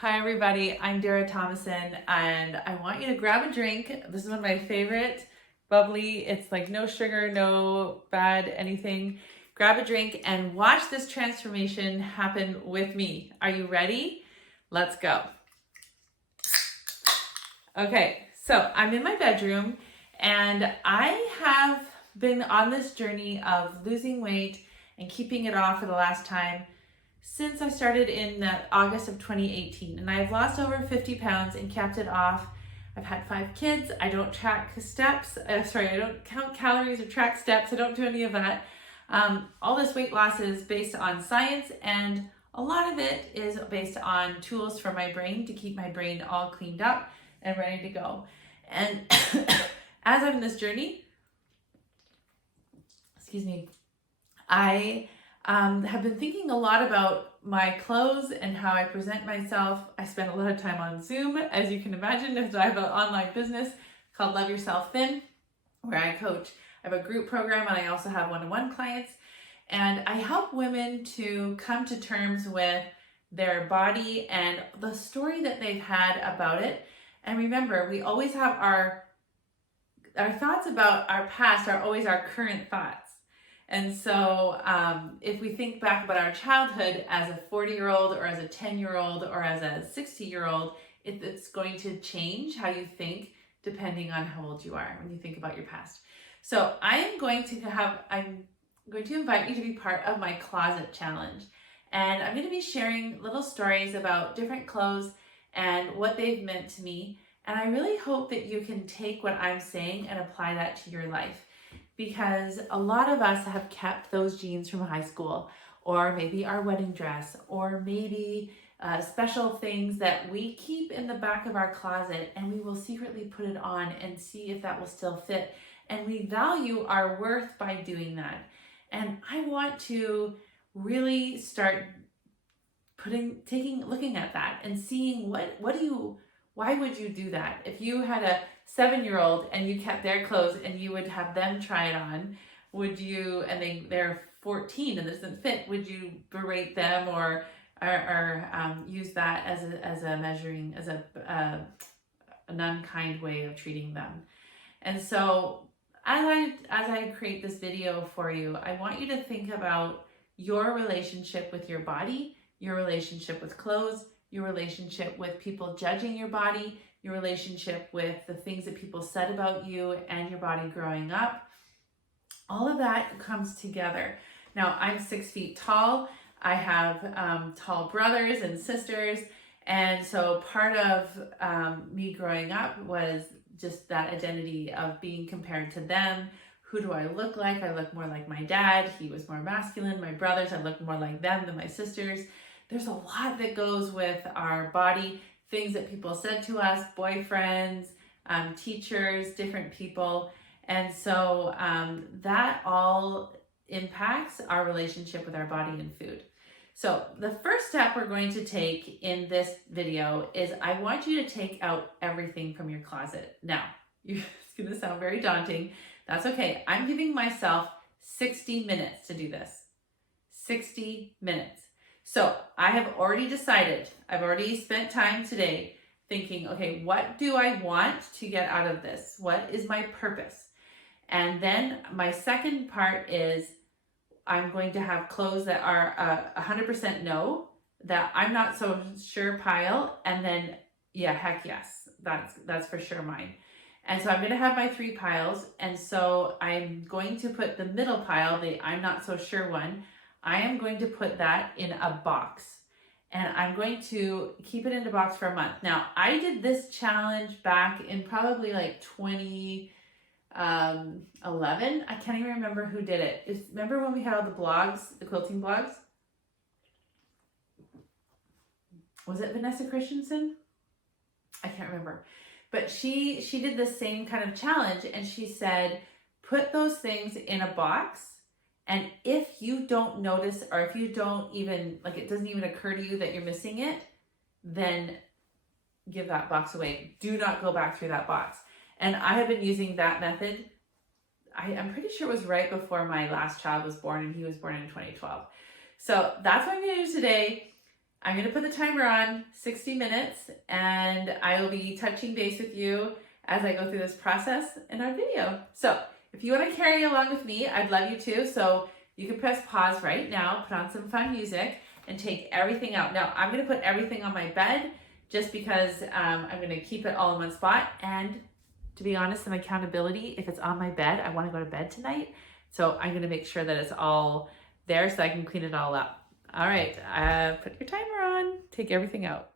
Hi everybody, I'm Dara Thomason and I want you to grab a drink. This is one of my favorite bubbly. It's like no sugar, no bad anything. Grab a drink and watch this transformation happen with me. Are you ready? Let's go. Okay, so I'm in my bedroom and I have been on this journey of losing weight and keeping it off for the last time since I started in August of 2018, and I've lost over 50 pounds and kept it off. I've had 5 kids. I don't track steps. I don't count calories or track steps. I don't do any of that. All this weight loss is based on science, and a lot of it is based on tools for my brain to keep my brain all cleaned up and ready to go. And as I'm in this journey, I have been thinking a lot about my clothes and how I present myself. I spend a lot of time on Zoom, as you can imagine, as I have an online business called Love Yourself Thin, where I coach. I have a group program and I also have one-on-one clients. And I help women to come to terms with their body and the story that they've had about it. And remember, we always have our thoughts about our past are always our current thoughts. And so if we think back about our childhood as a 40-year-old or as a 10-year-old or as a 60-year-old, it's going to change how you think depending on how old you are when you think about your past. So I'm going to invite you to be part of my closet challenge. And I'm going to be sharing little stories about different clothes and what they've meant to me. And I really hope that you can take what I'm saying and apply that to your life. Because a lot of us have kept those jeans from high school, or maybe our wedding dress, or maybe special things that we keep in the back of our closet, and we will secretly put it on and see if that will still fit. And we value our worth by doing that. And I want to really start looking at that and seeing why would you do that? If you had a 7-year-old and you kept their clothes and you would have them try it on, they're 14 and this doesn't fit, would you berate them or use that as an unkind way of treating them? And so as I create this video for you, I want you to think about your relationship with your body, your relationship with clothes, your relationship with people judging your body, your relationship with the things that people said about you and your body growing up. All of that comes together. Now, I'm 6 feet tall. I have tall brothers and sisters. And so part of me growing up was just that identity of being compared to them. Who do I look like? I look more like my dad. He was more masculine. My brothers, I look more like them than my sisters. There's a lot that goes with our body, things that people said to us, boyfriends, teachers, different people. And so that all impacts our relationship with our body and food. So the first step we're going to take in this video is I want you to take out everything from your closet. Now, it's going to sound very daunting. That's okay. I'm giving myself 60 minutes to do this. 60 minutes. So I have already decided, I've already spent time today thinking, okay, what do I want to get out of this? What is my purpose? And then my second part is I'm going to have clothes that are 100% no, that I'm not so sure pile, and then, yeah, heck yes, that's for sure mine. And so I'm going to have my 3 piles, and so I'm going to put the middle pile, the I'm not so sure one, I am going to put that in a box and I'm going to keep it in a box for a month. Now, I did this challenge back in probably like 2011. I can't even remember who did it. Remember when we had all the blogs, the quilting blogs? Was it Vanessa Christensen? I can't remember. But she did the same kind of challenge and she said, put those things in a box. And if you don't notice, or if you don't even, it doesn't even occur to you that you're missing it, then give that box away. Do not go back through that box. And I have been using that method. I'm pretty sure it was right before my last child was born, and he was born in 2012. So that's what I'm going to do today. I'm going to put the timer on 60 minutes, and I will be touching base with you as I go through this process in our video. So if you want to carry along with me, I'd love you to. So you can press pause right now, put on some fun music, and take everything out. Now I'm going to put everything on my bed just because I'm going to keep it all in one spot. And to be honest, some accountability, if it's on my bed, I want to go to bed tonight. So I'm going to make sure that it's all there so I can clean it all up. All right, put your timer on, take everything out.